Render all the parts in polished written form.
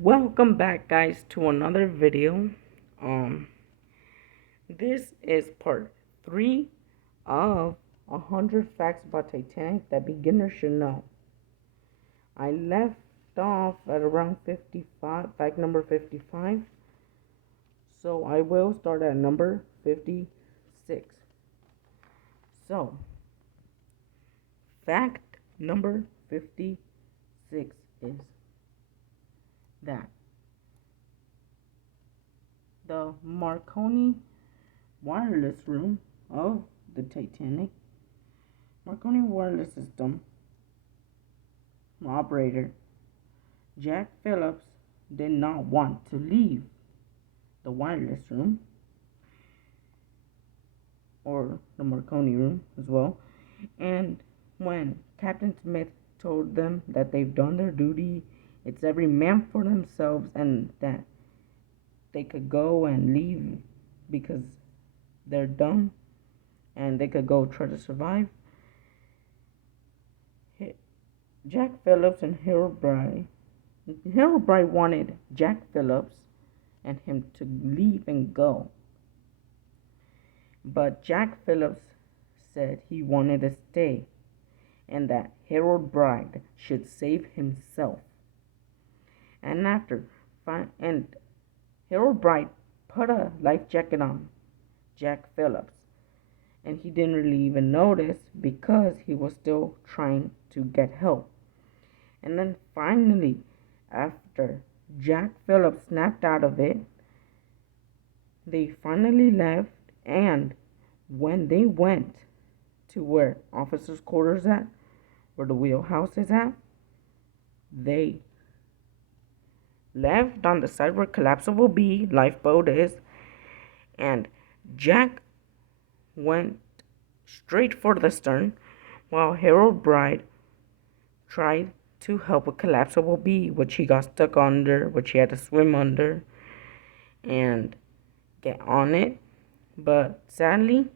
Welcome back, guys, to another video. Um, this is part 3 of 100 facts about Titanic that beginners should know. I left off at around 55, fact number 55, so I will start at number 56. So, fact number 56 is that the Marconi wireless room of the Titanic, Marconi wireless system operator Jack Phillips did not want to leave the wireless room, or the Marconi room as well, and when Captain Smith told them that they've done their duty, it's every man for themselves, and that they could go and leave because they're done and they could go try to survive, Jack Phillips and Harold Bride wanted Jack Phillips and him to leave and go. But Jack Phillips said he wanted to stay and that Harold Bride should save himself. And Harold Bride put a life jacket on Jack Phillips, and he didn't really even notice because he was still trying to get help. And then finally, after Jack Phillips snapped out of it, they finally left, and when they went to where officers' quarters at, where the wheelhouse is at, they left on the side where collapsible B lifeboat is, and Jack went straight for the stern, while Harold Bride tried to help with collapsible B, which he got stuck under, which he had to swim under and get on it. But sadly,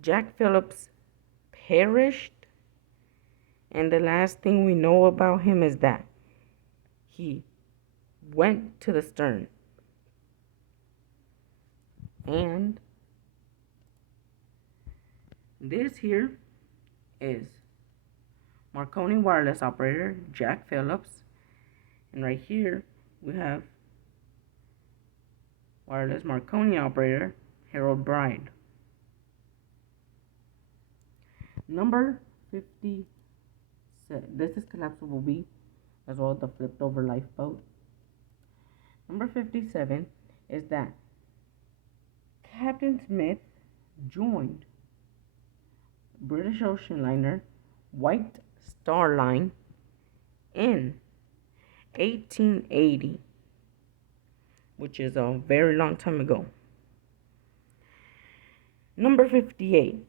Jack Phillips perished, and the last thing we know about him is that he went to the stern. And this here is Marconi wireless operator Jack Phillips, and right here we have wireless Marconi operator Harold Bride. Number 50. This is collapsible B, as well as the flipped over lifeboat. Number 57 is that Captain Smith joined British ocean liner White Star Line in 1880, which is a very long time ago. Number 58.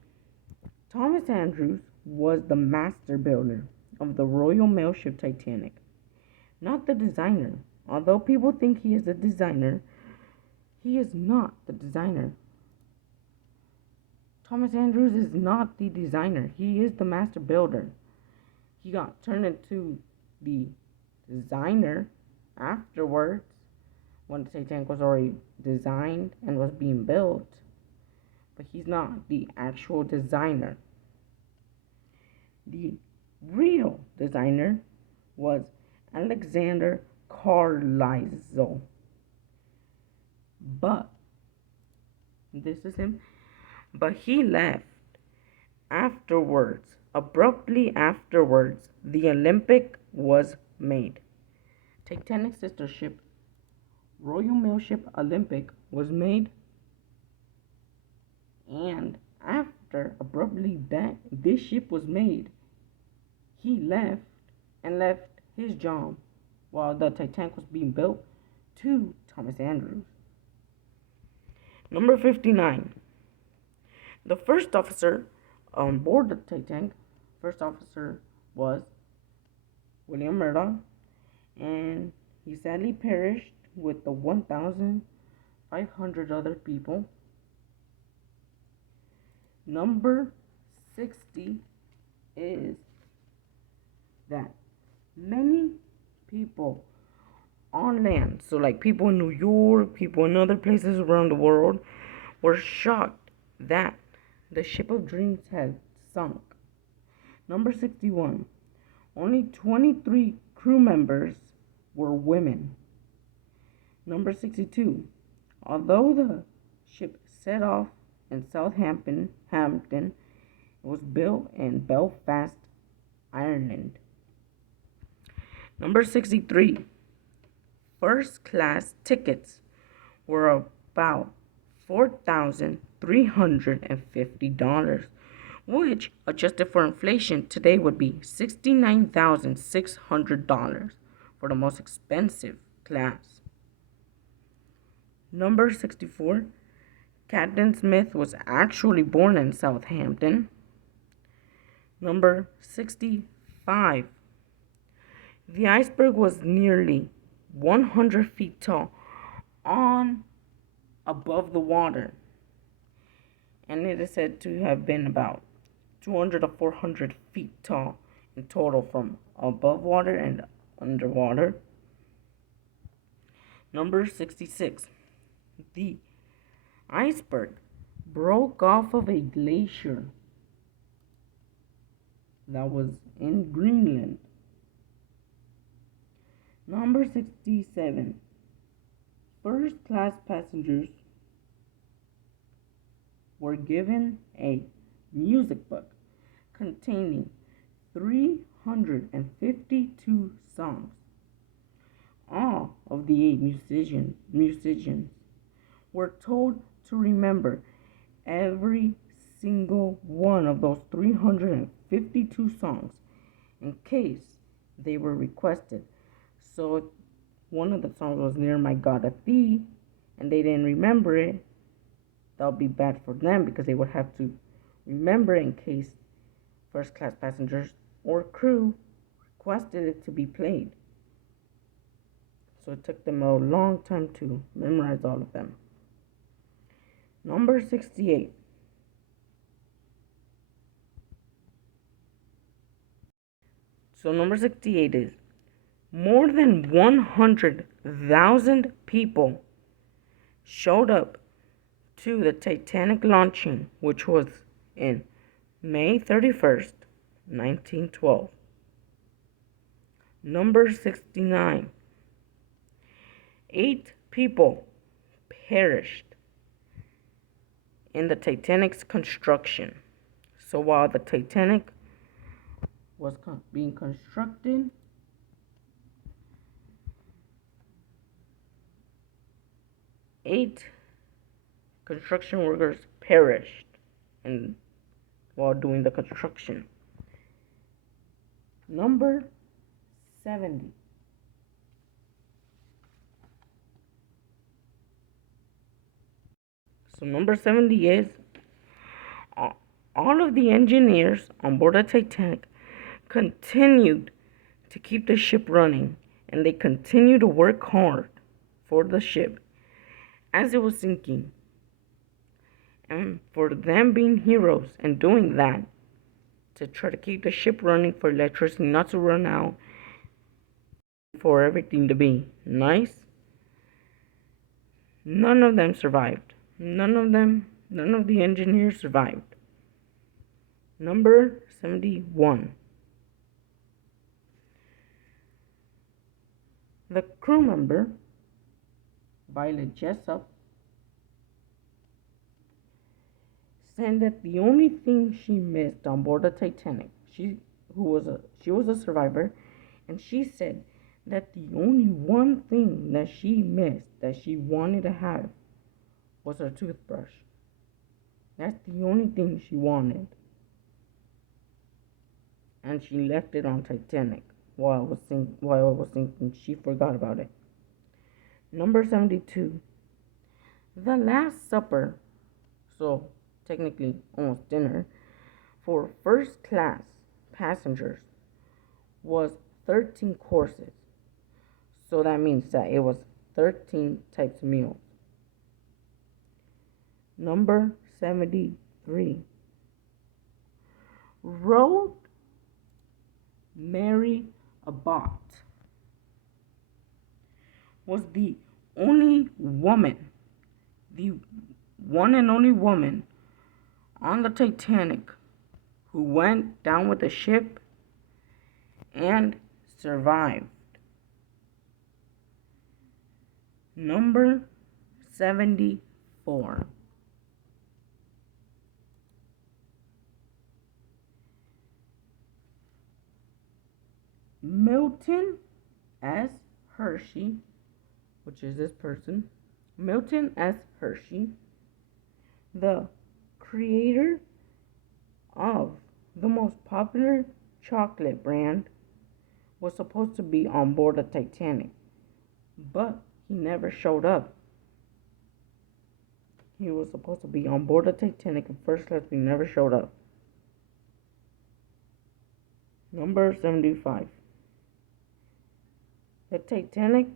Thomas Andrews was the master builder of the Royal Mail ship Titanic, not the designer. Although people think he is the designer, he is not the designer. Thomas Andrews is not the designer. He is the master builder. He got turned into the designer afterwards when the Titanic was already designed and was being built. But he's not the actual designer. The real designer was Alexander Carlisle. But this is him. But he left afterwards. Abruptly afterwards, the Olympic was made. Titanic sister ship, Royal Mail ship Olympic, was made. And after abruptly that this ship was made, he left his job while the Titanic was being built to Thomas Andrews. Number 59. The first officer on board the Titanic, first officer was William Murdoch, and he sadly perished with the 1,500 other people. Number 60 is that many people on land. So, like people in New York, people in other places around the world were shocked that the ship of dreams had sunk. Number 61. Only 23 crew members were women. Number 62. Although the ship set off in Southampton, it was built in Belfast, Ireland. Number 63. First class tickets were about $4,350, which, adjusted for inflation, today would be $69,600 for the most expensive class. Number 64. Captain Smith was actually born in Southampton. Number 65. The iceberg was nearly 100 feet tall on above the water, and it is said to have been about 200 to 400 feet tall in total from above water and underwater. Number 66. The iceberg broke off of a glacier that was in Greenland. Number 67. First class passengers were given a music book containing 352 songs. All of the 8 musicians were told to remember every single one of those 352 songs in case they were requested. So if one of the songs was Near My God at Thee and they didn't remember it, that would be bad for them because they would have to remember in case first class passengers or crew requested it to be played. So it took them a long time to memorize all of them. Number 68. So number 68 is more than 100,000 people showed up to the Titanic launching, which was in May 31st, 1912. Number 69. 8 people perished in the Titanic's construction. So while the Titanic was being constructed, 8 construction workers perished while doing the construction. Number 70. So number 70 is all of the engineers on board the Titanic continued to keep the ship running, and they continued to work hard for the ship as it was sinking. And for them being heroes and doing that, to try to keep the ship running, for electricity not to run out, for everything to be nice, none of them survived. None of the engineers survived. Number 71. The crew member, Violet Jessup, said that the only thing she missed on board the Titanic, she was a survivor, and she said that the only one thing that she missed that she wanted to have was her toothbrush. That's the only thing she wanted. And she left it on Titanic while it was sinking. She forgot about it. Number 72. The Last Supper, so technically almost dinner, for first class passengers was 13 courses. So that means that it was 13 types of meals. Number 73. Wrote Mary Abbott was the only woman, the one and only woman on the Titanic who went down with the ship and survived. Number 74. Milton S. Hershey, which is this person, Milton S. Hershey, the creator of the most popular chocolate brand, was supposed to be on board the Titanic, but he never showed up. He was supposed to be on board the Titanic in first class, but he never showed up. Number 75. The Titanic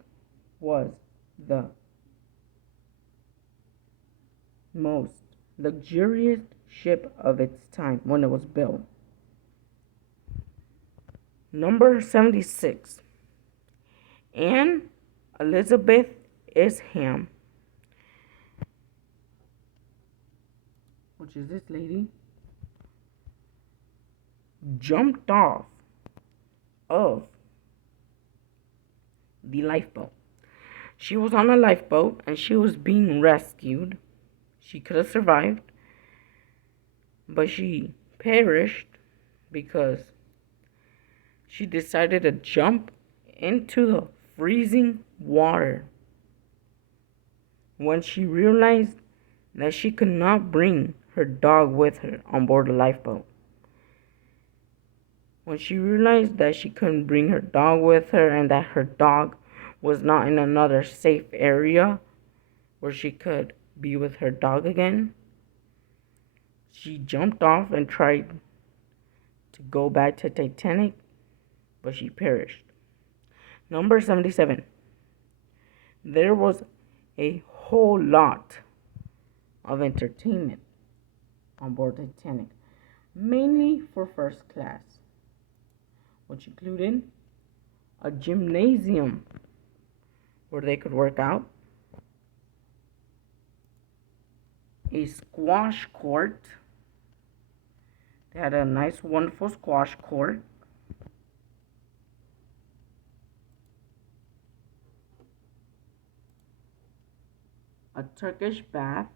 was the most luxurious ship of its time when it was built. Number 76. Anne Elizabeth Isham, which is this lady, jumped off of the lifeboat. She was on a lifeboat and she was being rescued. She could have survived, but she perished because she decided to jump into the freezing water when she realized that she could not bring her dog with her on board the lifeboat. When she realized that she couldn't bring her dog with her and that her dog was not in another safe area where she could be with her dog again, she jumped off and tried to go back to Titanic, but she perished. Number 77. There was a whole lot of entertainment on board Titanic, mainly for first class, which included a gymnasium where they could work out, a squash court. They had a nice, wonderful squash court. A Turkish bath.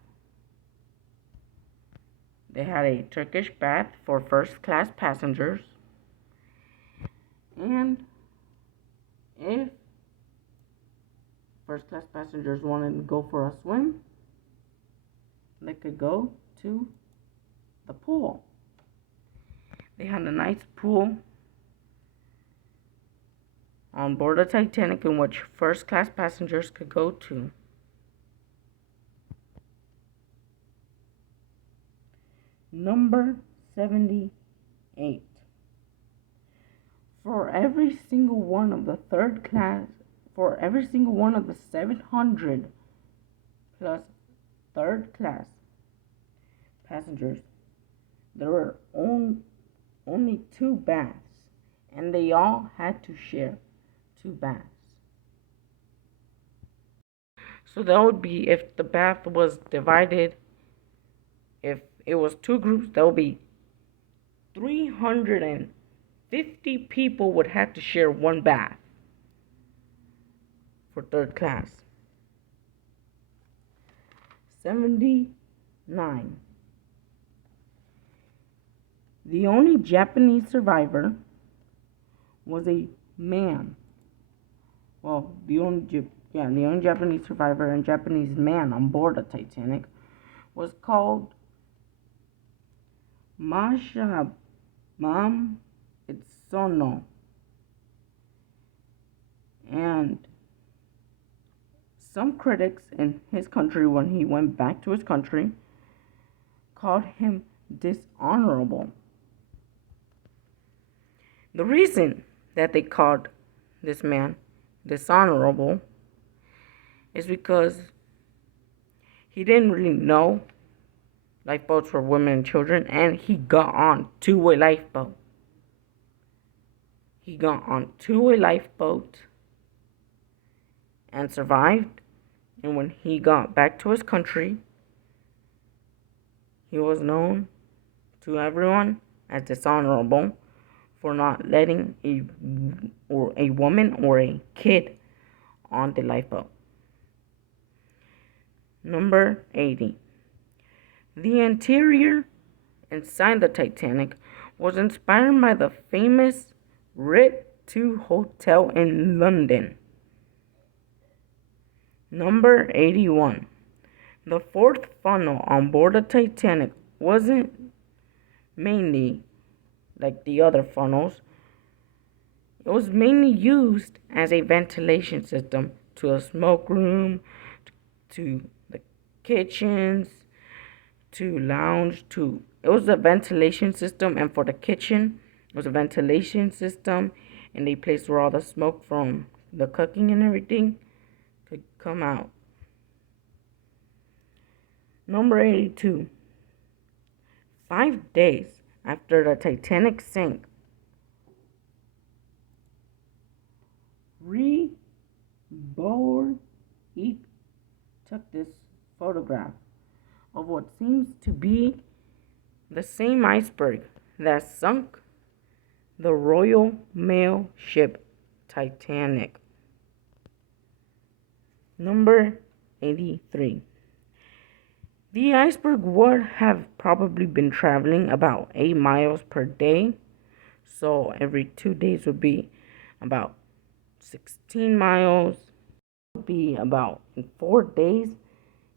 They had a Turkish bath for first class passengers. And if first class passengers wanted to go for a swim, they could go to the pool. They had a nice pool on board the Titanic in which first class passengers could go to. Number 78. For every single one of the third class, for every single one of the 700 plus third class passengers, there were only 2 baths, and they all had to share 2 baths. So that would be, if the bath was divided, if it was 2 groups, that would be 350 people would have to share 1 bath for third class. 79. The only Japanese survivor was a man. Well, the only Japanese survivor and Japanese man on board the Titanic was called Mashabam Itsuno. And some critics in his country, when he went back to his country, called him dishonorable. The reason that they called this man dishonorable is because he didn't really know lifeboats for women and children, and he got on two-way lifeboat. He got on two-way lifeboat, and survived. And when he got back to his country, he was known to everyone as dishonorable for not letting a woman or a kid on the lifeboat. Number 80. The interior inside the Titanic was inspired by the famous Ritz Hotel in London. Number 81. The fourth funnel on board the Titanic wasn't mainly like the other funnels. It was mainly used as a ventilation system to a smoke room, to the kitchens, to lounge, to it was a ventilation system, and for the kitchen it was a ventilation system and a place where all the smoke from the cooking and everything could come out. Number 82. 5 days after the Titanic sank, he took this photograph of what seems to be the same iceberg that sunk the Royal Mail ship Titanic. Number 83. The iceberg would have probably been traveling about 8 miles per day, so every 2 days would be about 16 miles. It would be about in 4 days,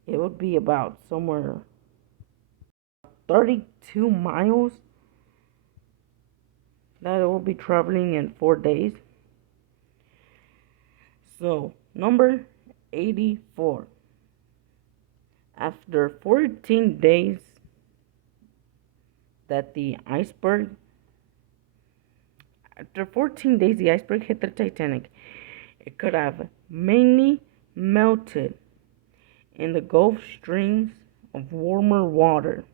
it would be about somewhere 32 miles that it will be traveling in 4 days. So, number 84. After 14 days the iceberg hit the Titanic, it could have mainly melted in the Gulf Streams of warmer water.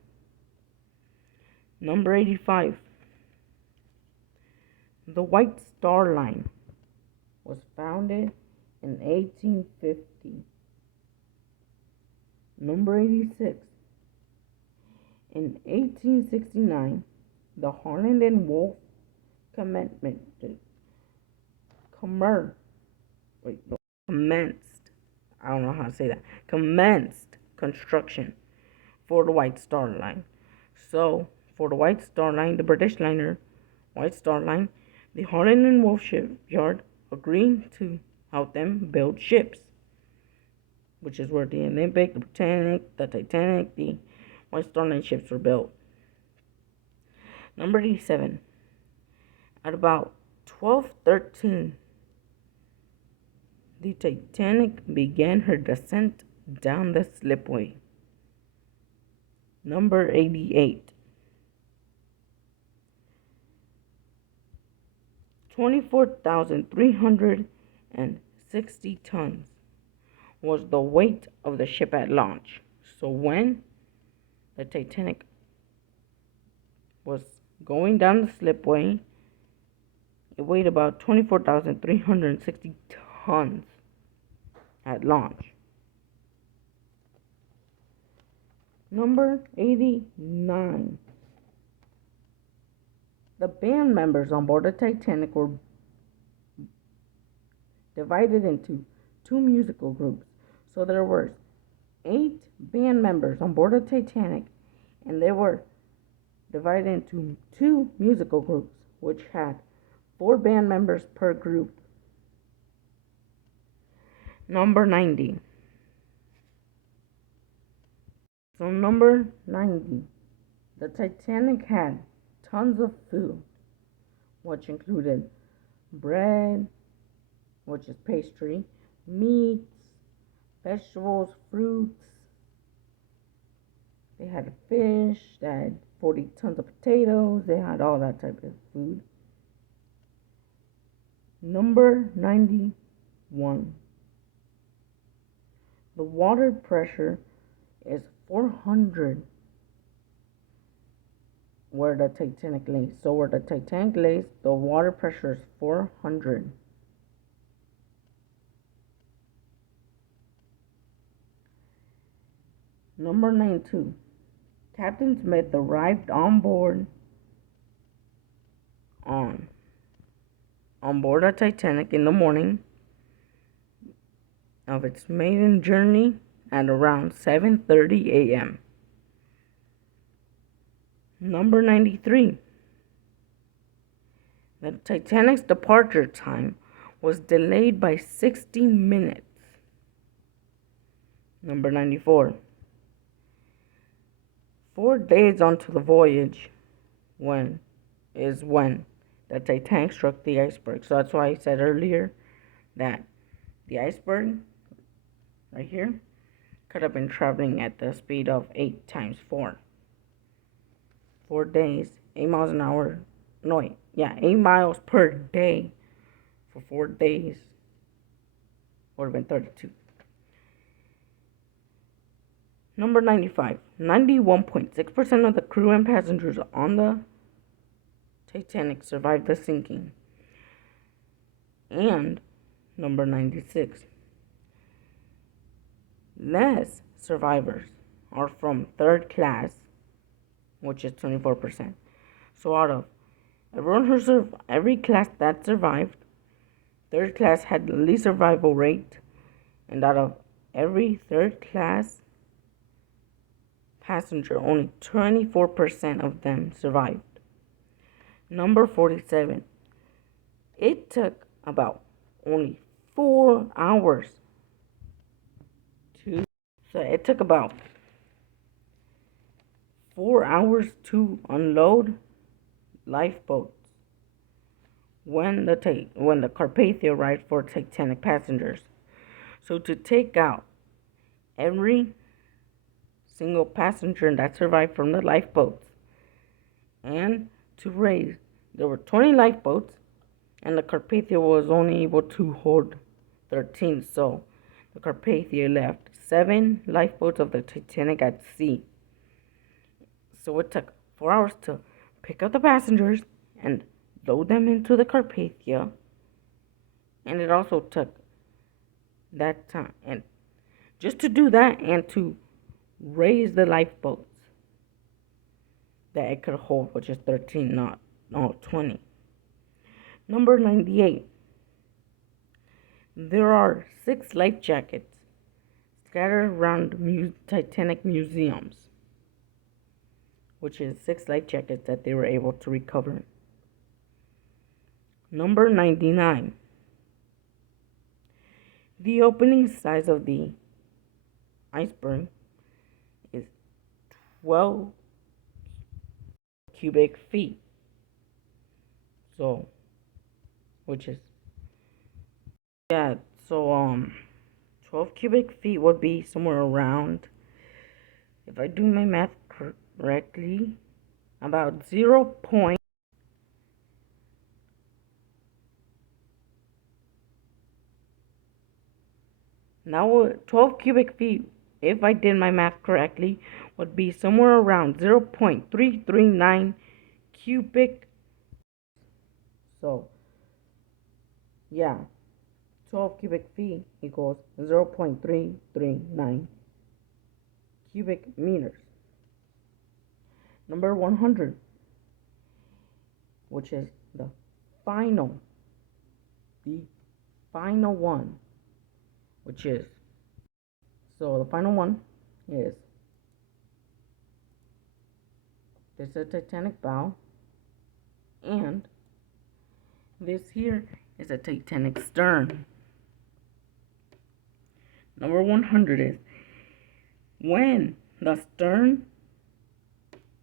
Number 85. The White Star Line was founded in 1850. Number 86. In 1869, the Holland and Wolff commenced construction for the White Star Line. So, for the White Star Line, the British liner White Star Line, the Holland and Wolff shipyard agreed to help them build ships, which is where the Olympic, the Britannic, the Titanic, the White Star Line ships were built. Number 87. At about 12:13, the Titanic began her descent down the slipway. Number 88. 24,360 tons was the weight of the ship at launch. So when the Titanic was going down the slipway, it weighed about 24,360 tons at launch. Number 89. The band members on board the Titanic were divided into 2 musical groups. So there were 8 band members on board the Titanic, and they were divided into 2 musical groups, which had 4 band members per group. Number 90. So number 90. The Titanic had tons of food, which included bread, which is pastry, meats, vegetables, fruits. They had fish, they had 40 tons of potatoes, they had all that type of food. Number 91. The water pressure is 400 where the Titanic lays. So where the Titanic lays, the water pressure is 400. Number 92. Captain Smith arrived on on board the Titanic in the morning of its maiden journey at around 7:30 a.m. Number 93. The Titanic's departure time was delayed by 60 minutes. Number 94. 4 days onto the voyage when the Titanic struck the iceberg. So that's why I said earlier that the iceberg right here could have been traveling at the speed of 8 times 4. 4 days, 8 miles an hour. No, 8 miles per day for 4 days would have been 32. Number 95. 91.6% of the crew and passengers on the Titanic survived the sinking. And number 96. Less survivors are from third class, which is 24%. So out of every class that survived, third class had the least survival rate, and out of every third class passenger, only 24% of them survived. Number 47. It took about only 4 hours to unload lifeboats when the Carpathia arrived for Titanic passengers. So to take out every single passenger that survived from the lifeboats, and to raise, there were 20 lifeboats, and the Carpathia was only able to hold 13. So the Carpathia left 7 lifeboats of the Titanic at sea. So it took 4 hours to pick up the passengers and load them into the Carpathia, and it also took that time, and just to do that and to raise the lifeboats that it could hold, which is 13, not 20. Number 98. There are 6 life jackets scattered around Titanic museums, which is 6 life jackets that they were able to recover. Number 99. The opening size of the iceberg is 12 cubic feet. So, which is, 12 cubic feet would be somewhere around, if I do my math correctly, about 0. Now, 12 cubic feet, if I did my math correctly, would be somewhere around 0.339 cubic. So, 12 cubic feet equals 0.339 cubic meters. Number 100, which is the final one, which is, so the final one is, this is a Titanic bow, and this here is a Titanic stern. Number 100 is when the stern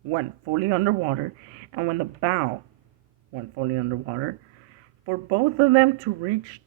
went fully underwater and when the bow went fully underwater, for both of them to reach